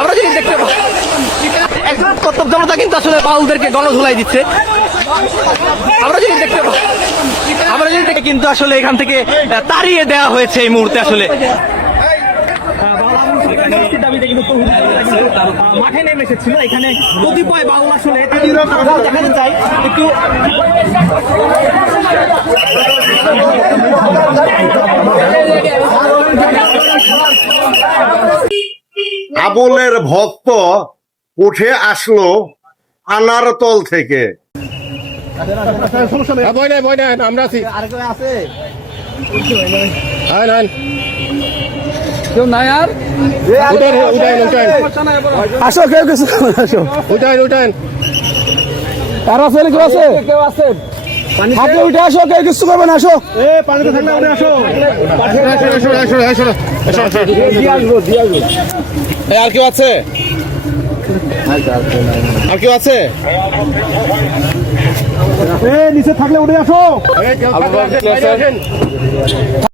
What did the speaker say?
আমরা যদি দেখতে পাই একজন কর্তব্য জনতা কিন্তু আসলে বাউলদেরকে গণধোলাই দিচ্ছে। আমরা যদি দেখতে পাই কিন্তু আসলে এখান থেকে তাড়িয়ে দেওয়া হয়েছে এই মুহূর্তে আসলে মাঠে নেমে এসেছিল। এখানে কতিপয় বাউল আসলে দেখাতে চাই একটু আবুলের ভক্ত উঠে আসলো আনারতল থেকে। আমরা আছি। আসো কেউ কিছু আসো উঠান আর আছে কেউ আছে হাতে উঠে আসো কেউ কিছু করবে না আসো পানিতে থাকলে উঠে আসো আর কেউ আছে? আর কেউ আছে? নিচে থাকলে উঠে আসো